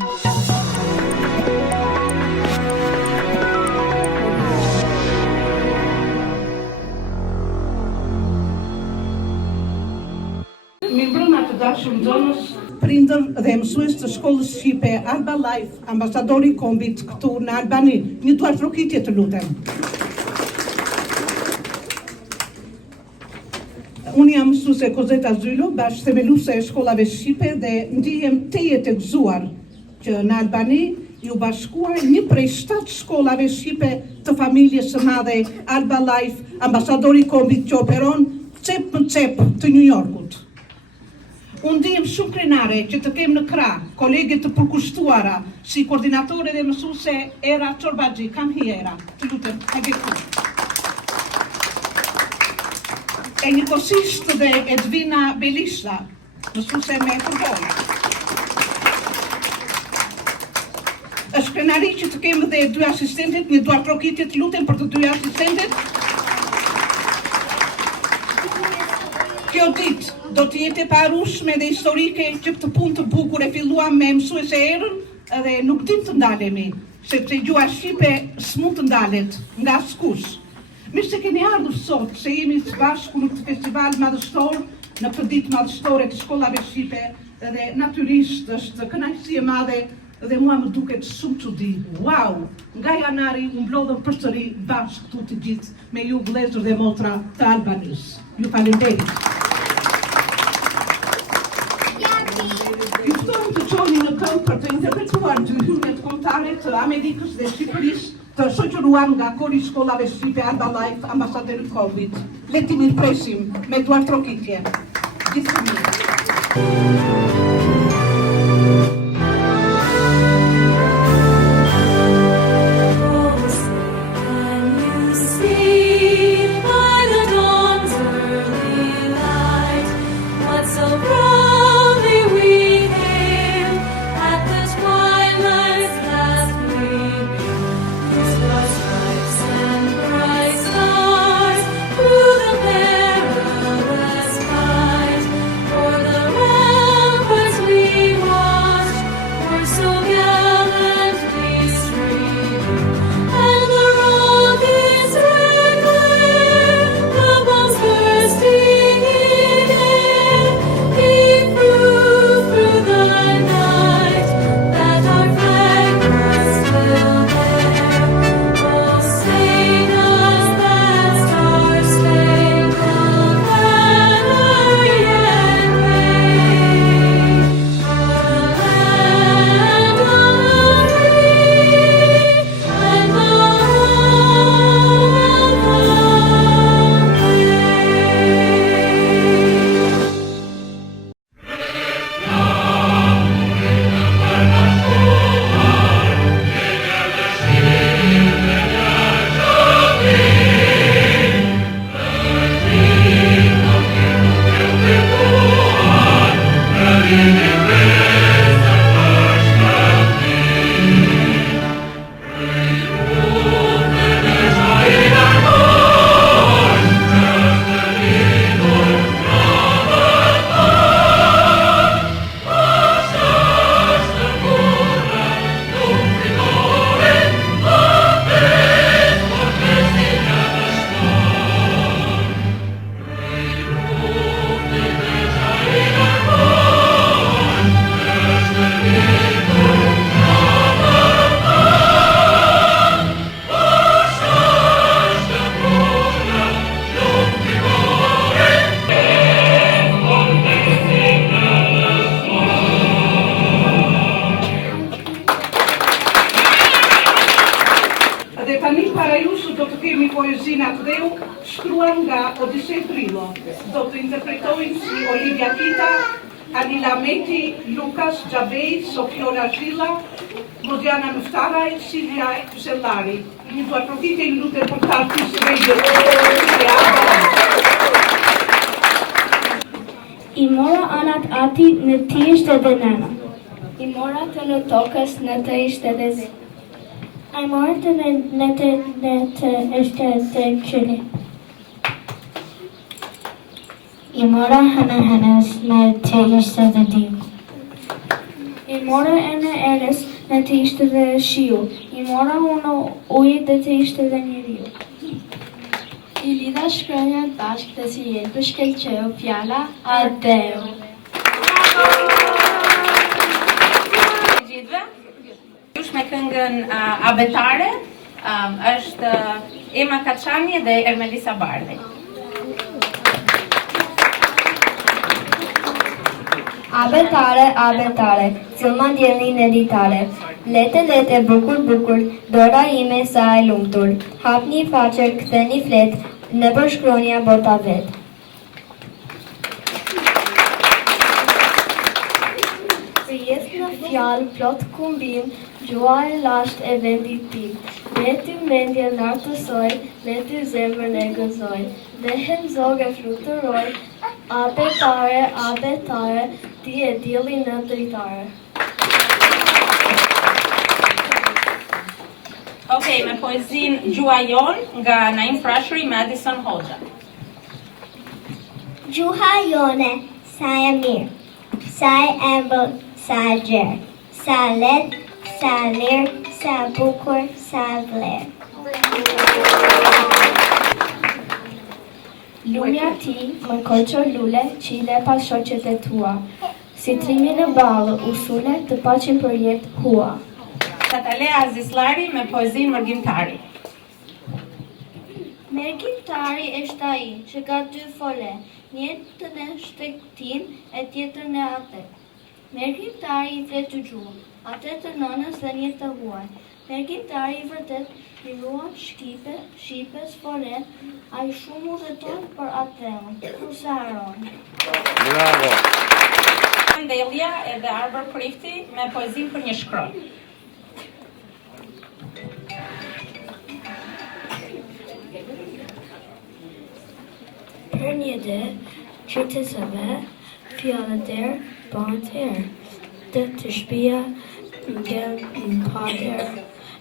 Mirëmbrëma të dashur nxënës, prindër dhe mësues të shkollës shqipe Alba Life, ambasadori i kombit këtu në Albani. Një duar trokitje të lutem. Unë jam mësuese Kozeta Zylo, bashkëthemeluese e shkollave shqipe dhe ndihem teje të gëzuar që në Albani ju bashkuar një prej 7 shkollave shqipe të familjes së madhe Alba Life, ambasadori i kombit që operon cep në cep të New Yorkut. Unë ndihem shumë krenare që të kem në krah kolege të përkushtuara si koordinatore dhe mësuese Era Çorbaxhi, kam hiera, të lutem, hajde. E njëkohësisht dhe Edvina Belisha, mësuese me futboll. Është krenari që të kem dhe 2 asistentet, një duar trokitje të lutem për të 2 asistentet. Kjo ditë do të jetë e parushme dhe historike që këtë punë të bukur e filluam me mësuese Erën dhe nuk dim të ndalemi, sepse gjua shqipe s'mund të ndalet nga askush. Mirë se keni ardhur sot, se jemi së bashku në këtë festival madhështor, në këtë ditë madhështore të shkollave shqipe, dhe natyrisht është kënaqësi e madhe dhe mua më duket shumë çudi. Wow! Nga janari u mblodhëm përsëri bashkë këtu të gjithë me ju vëllezër dhe motra të Albanisë. Ju falenderit. Ju ftojmë të çoni në këmbë për të interpretuar ndërhyrjet kombëtare të Amerikës dhe Shqipërisë, të shoqëruar nga kori i shkollave shqipe Alba Life, ambasadori i kombit. Le t'i mirëpresim me duar trokitje. Gjithë fëmijët. Shkruar nga Odisej Brillo, do të interpretojnë si Olivia Kita, Anila Meti, Lukas Gjabej, Sofiola Zhilla, Modjana Muftaraj, Silvia Sellari. Një duar trokitje i lutem për të artistë I mora anat ati në ti ishte dhe nëna. I mora të në tokës në të ishte dhe zi. I mora të në të ishte të qyli. I mora hënës në të ishte dhe dim. I I mora e në erës në të ishte dhe shiu. I mora unë ujë dhe të ishte dhe njeriu. I lidha shkronjat bashkë dhe si jetë për shkelqeu fjala Adeu. Gjithve, jush me këngën abetare, është Ema Kaçani dhe Ermelisa Bardhi. Abetare, abetare, cilma djelin e ditare. Lete, lete, bukur, bukur, dora ime sa e lumtur. Hap një faqe, kthe një flet, në përshkronja bota vet. Rjes në fjalë, plot kumbim, gjua e lasht e vendit tim. Le ty mendje lartësoj, le ty zemrën e gëzoj. Dhe hem zog e flutëroj, abetare, abetare, ti e dili në dritare. Okej, me poezin Gjua jon nga Naim Frashëri, Madison Hoxha. Gjuha jone, sa e mirë, sa e embël, sa e gjerë, sa let, sa lirë, sa bukur, sa vlerë. Lumja ti më koqo lule, qile pas shoqet e tua. Si trimi në balë, usule të paqin për jetë hua. Tatalea Azislari me poezin Mërgjimtari. Mërgjimtari është ai që ka dy fole, njëtën e shtektin e tjetër në atë. Mërgjimtari i dhe të gjuhë, atë të nënës dhe një të huaj. Mërgjimtari i vërtet i ruan shqipes foren, a i shumë u dhe tonë për atëon, ku se haron. Bravo! Ndelja edhe Arbër Prifti me poezin për një shkronjë. Për një dhe, qytetësve, fjallët derë, bëhet herë. Dhe të shpia, ngell në pader.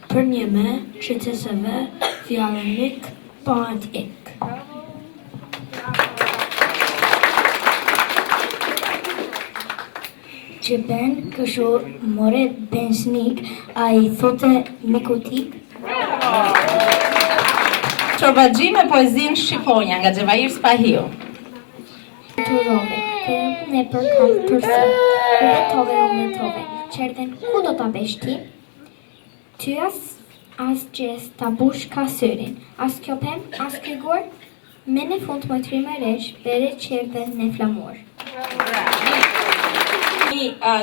Për një me, qytetësve, fjallën mik, bëhet ik. Që ben këshu more bensnik, a i thote mikotik. Çorbagji me poezin Shqiponja nga Xhevair Spahiu. Turove, të ne për kalë përsi, u tove, qerden ku do t'a besh ti? Ty as gjes t'a bush ka syrin, as kjo pem, as kjo gor, me në fund më tri me resh, bere qerden në flamor.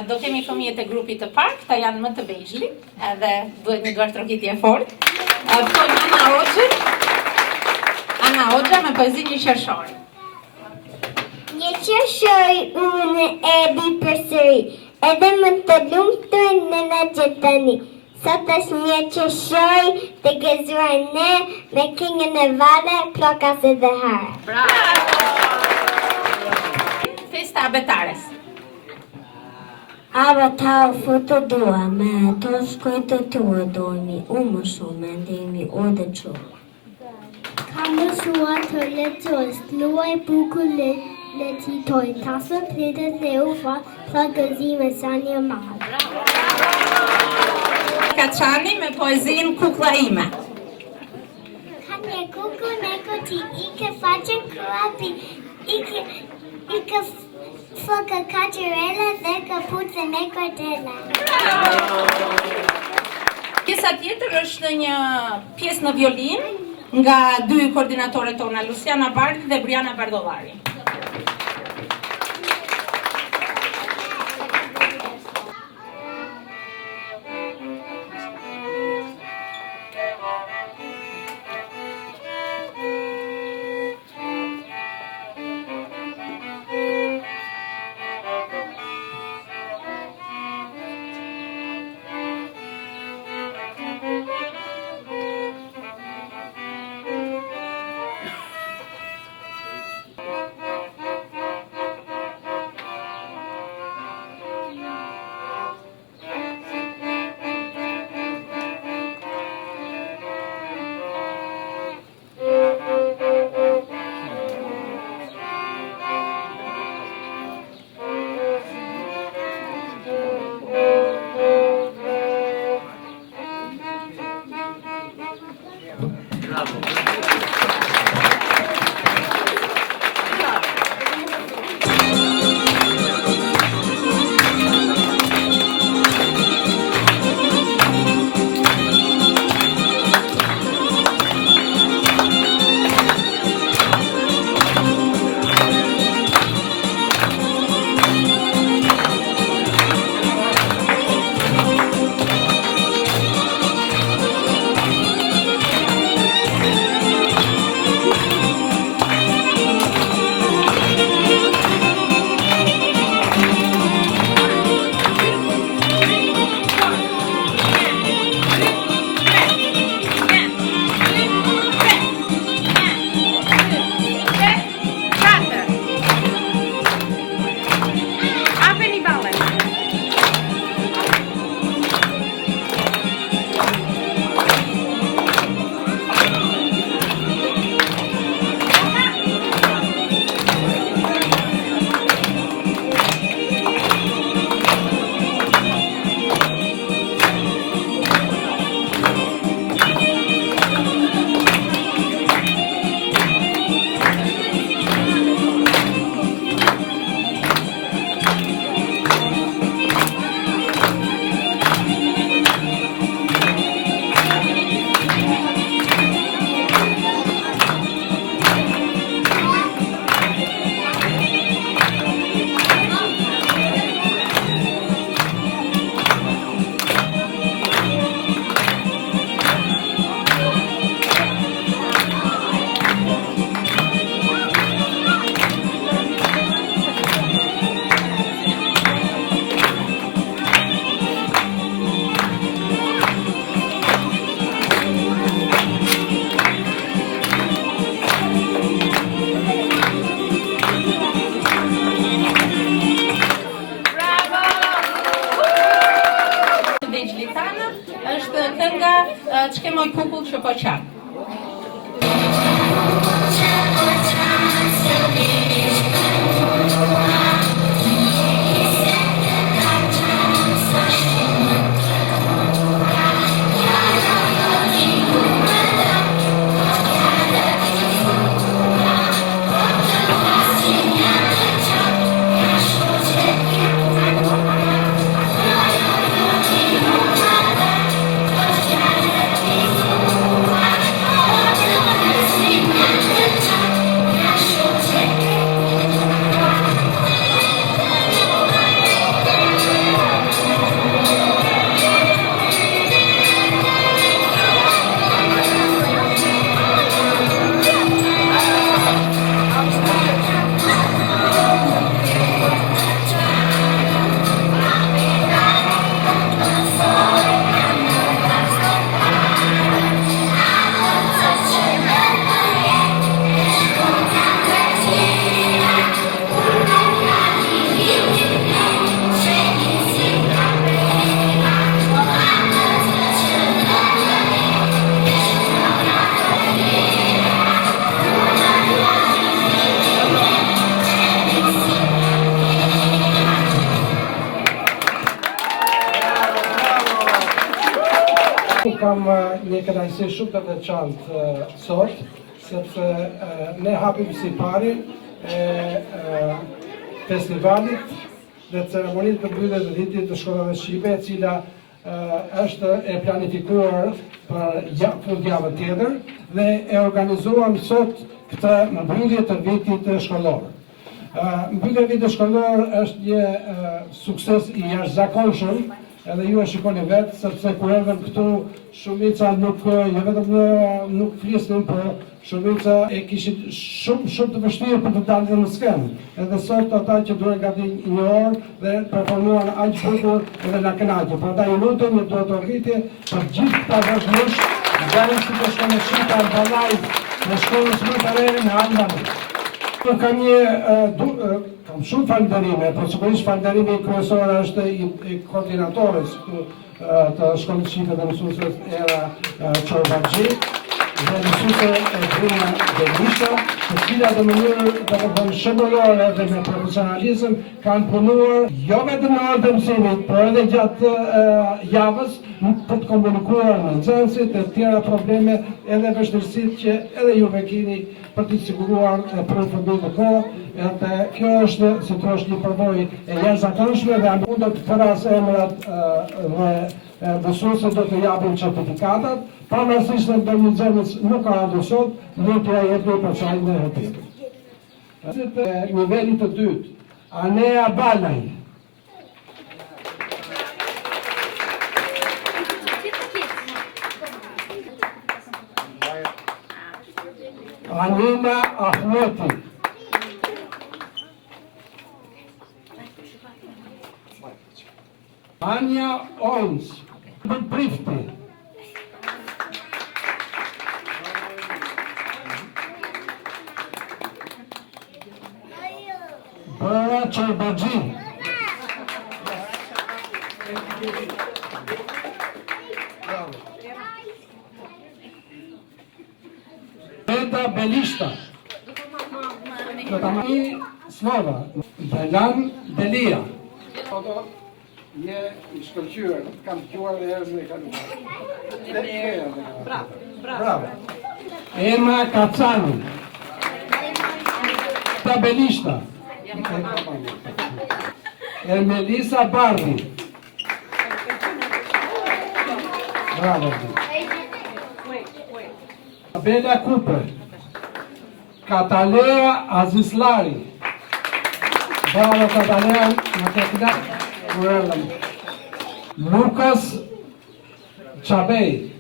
Do kemi fëmijët e grupit të park, ta janë më të vegjël, edhe duhet një duar trokitje fort. Ana Hoxha me poezin Një qershori. Një qershori unë e di përsëri, edhe më të lumtur në na gjetani. Sot është një qershori të gëzuar ne me këngën e vale, plokas edhe hare. Festa abetares. Avatar foto dua, me ato shkoj të tua dormi, u më shumë, ndimi o dhe quë. Kam mësuar të lexoj, luaj bukur lecitoj, tasën pritet dhe u fat, sa gëzime sa një malë. Kaçani me poezin Kuklla ime. Ka një kuku në koti, ike faqe kruapi, ike fëka kacerela dhe kapuce me kordela. Pjesa tjetër është një pjesë në violin nga dy koordinatorët tona, Luciana Bardhi dhe Briana Bardollari. Është kënga Ç'ke moj kukull që po qan. Kam një kënaqësi shumë të veçantë sot, sepse ne hapim si parin e festivalit dhe ceremonitë të mbylljes së vitit të shkollave shqipe, e cila është e planifikuar për fundjavën tjetër dhe e organizuam sot këtë mbyllje të vitit shkollor. Mbyllja e vitit shkollor është një sukses I jashtëzakonshëm. Edhe ju e shikoni vetë, sepse kur erdhëm këtu, shumica nuk nuk flisnin, por shumica e kishin shumë të vështirë për të dalë në skenë. Edhe sot ata që duhen gati një orë dhe performuan aq bukur edhe na kënaqi. Prandaj ju lutem, ju duhet të rritje për gjithë këta vazhdimisht, nga Instituti Shkollës Shqipe Albanaj në shkollës më të re në Albani. Kam kam shumë falënderime, por sigurisht falënderimi kryesor është I koordinatorës të Shkollës Shqipe dhe Mësuesve Era Çorbaxhi, dhe mësuese Brina Belisha, të cilat në mënyrë shëndërore dhe me profesionalizëm kanë punuar jo vetëm në orë të mësimit, por edhe gjatë javës për të komunikuar me nxënësit e tjera probleme edhe vështirësitë që edhe juve keni për t'i siguruar për përfundim të kohë, edhe kjo është si thua një përvojë e jashtëzakonshme dhe unë do të thras emrat dhe mësuesit do të japin certifikatat, pavarësisht se ndonjë nxënës nuk ka ardhur sot, mund t'ia jepni për çaj në hetim. Niveli të dytë, Anea Balaj. Anina Ahmeti. Anja Ons. Prifti. Bëra Çorbaxhi. Beda Belishta. Tamami Slova. Belan Delia. Je I shkëlqyer, kam dëgjuar dhe herën e kaluar. Bravo. Emma Kacani. Belishta. Melisa Barri. Bravo. Bela Cooper. Katalea Azislari. Bravo Katalea, Lucas Chabey.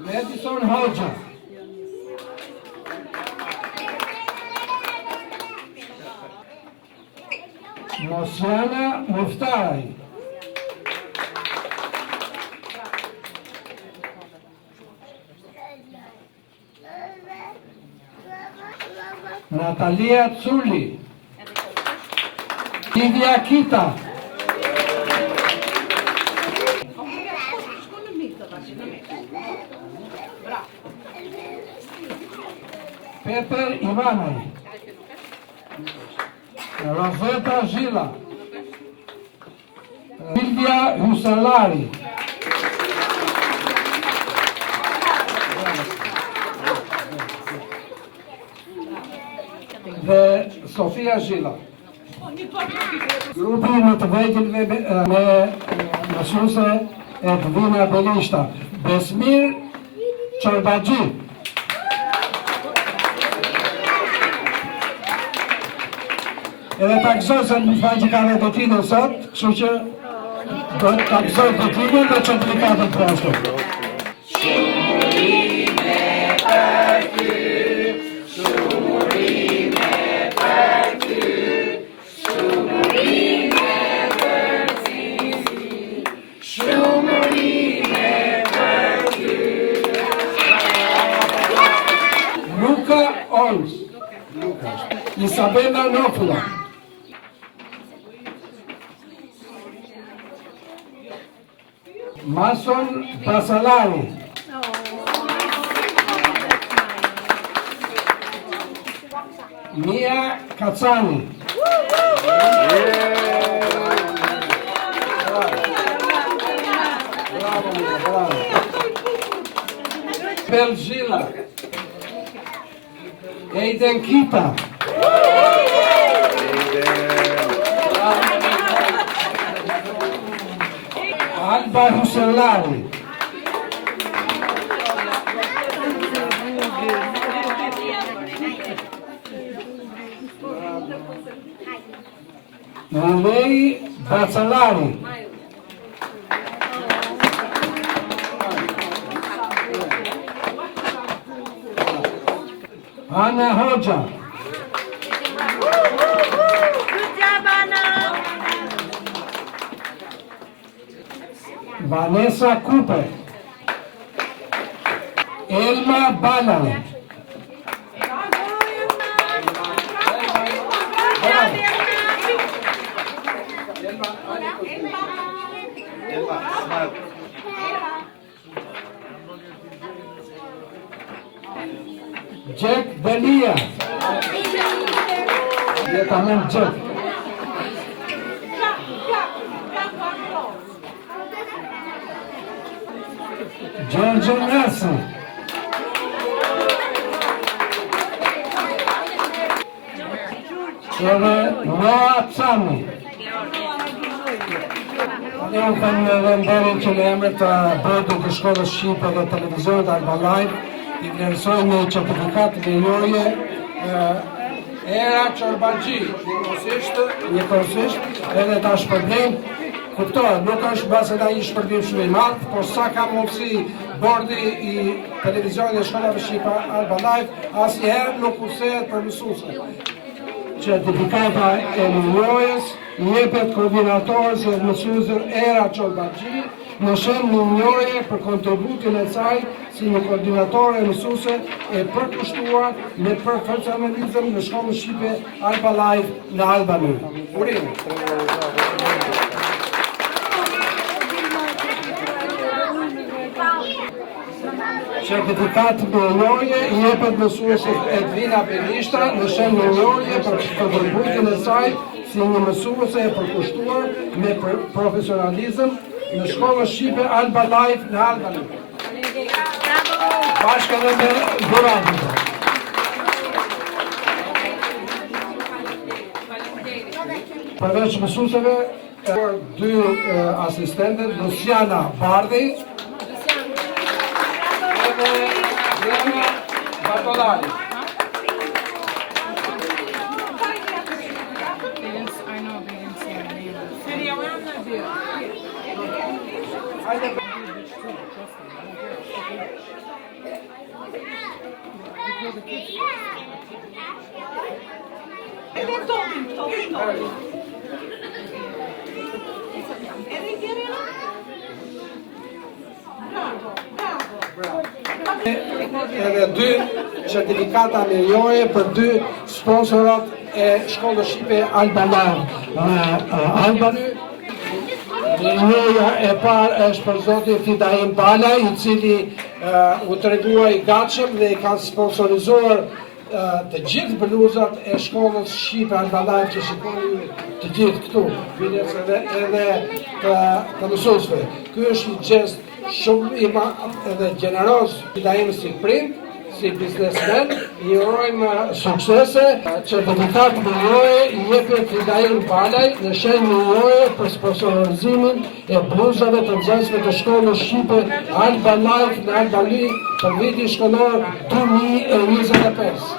Madison Hoxha. Mosiana Muftari. Natalia Tsuli. Livia Kita. Peter Ivanov. Rosetta Gila. Silvia Husalari. Dhe Sofia Gila. Grupi në të vejtjeve me mësuese e Brina Belishta. Besmir Çorbaxhi. Edhe ta gëzoj se në faqë ka dhe do t'ine sot, kështu që ta gëzoj do t'ine dhe certifikatët për ashtu. Luka Ons. Isabella Nofula. Mason Basalari. Mia Kacani. Bravo. Belgila. Aiden Kita. Alba Husellari. Mulei Basalari. Ana Hoxha. Good job, Anna. Vanessa Cooper. Elma Balal. dhe ta mend gjithë. Giorgio Mersi. Edhe Noa Cami. Ne u kam venderin që në emër të bordit të shkollës shqipe dhe televizionit Alba Live, i vlerësojmë me certifikat të lejoje Era Çorbaxhi, njëkohësisht, edhe ta shpërblim. Kuptohet, nuk është base da një shpërbim shumë i madh, por sa ka mundësi bordi i televizionit dhe shkollave shqipe Alba Live, asnjëherë nuk kursehet për mësuesët. Certifikata e minjojës jepet koordinatorës dhe mësuesër Era Çorbaxhi në shem minjoje për kontributin e saj si një koordinatore e mësuese e përkushtuar me profesionalizëm në shkollën shqipe Alba Live në Albani. Urime. Certifikat në loje jepet mësuesit Edvina Benishta në shem në loje për kontributin e saj si një mësuese e përkushtuar me profesionalizëm në shkollën shqipe Alba Live në Albani. Bashkë edhe me dhuratën. Përveç mësuesve, dy asistentet, Luciana Bardhi edhe Lena Bartolari. Edhe dy certifikata lejoje për dy sponsorat e shkollës shqipe Alba Live në Albani. Lejoja e parë është për zotin Fidaim Balaj, i cili u tregua i gatshëm dhe i ka sponsorizuar të gjithë bluzat e shkollës shqipe Alba Live që shikoni të gjithë këtu, biles edhe të mësuesve. Ky është një gest shumë i edhe gjeneroz Fidaim si prind, si biznesmen, i urojmë suksese. Certifikat minjoje i jepet Fidaim Balaj në shenjë minjoje për sponsorizimin e bluzave të nxënësve të shkollës shqipe Alba Live në Albani për vitin shkollor 2025.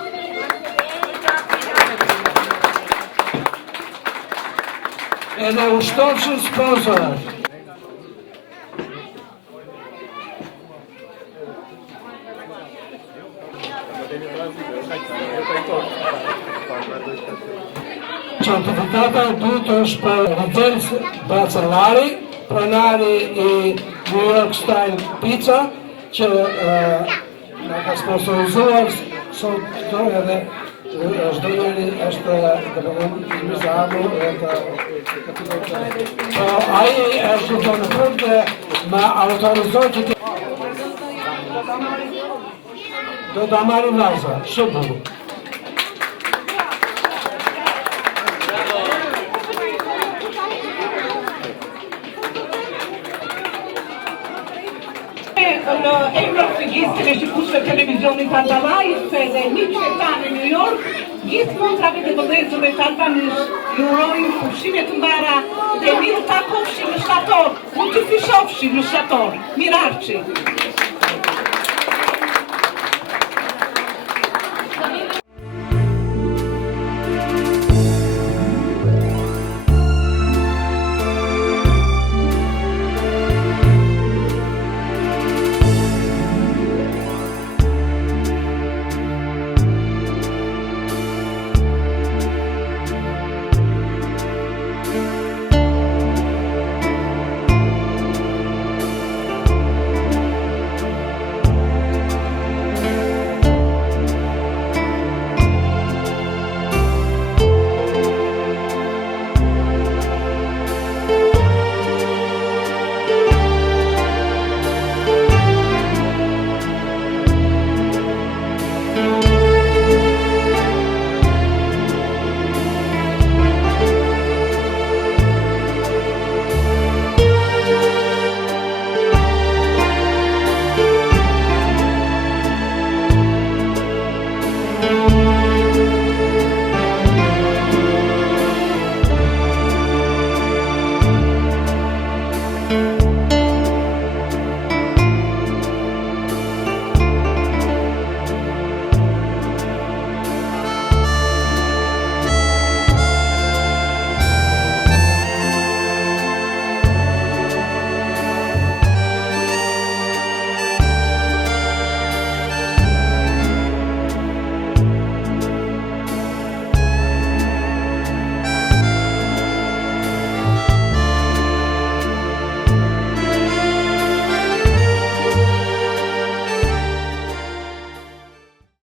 Edhe ushtofshin sponsorat. Certifikata e dytë është për Rivels Bacellari, pronari i New York Style Pizza, që na ka sponsorizuar sot këto edhe çdo njeri është i mizaru ai është në fund më autorizoi që do ta marrim laza, shumë bukur. Në emër të gjithë të shikuesve të televizionit Alba Live dhe miqve tanë në New York, gjithë kontrave të vëllezërve të Albanisë ju urojmë pushime të mbara dhe mirë takofshim në shtator, mund të fishofshim në shtator. Mirarçi.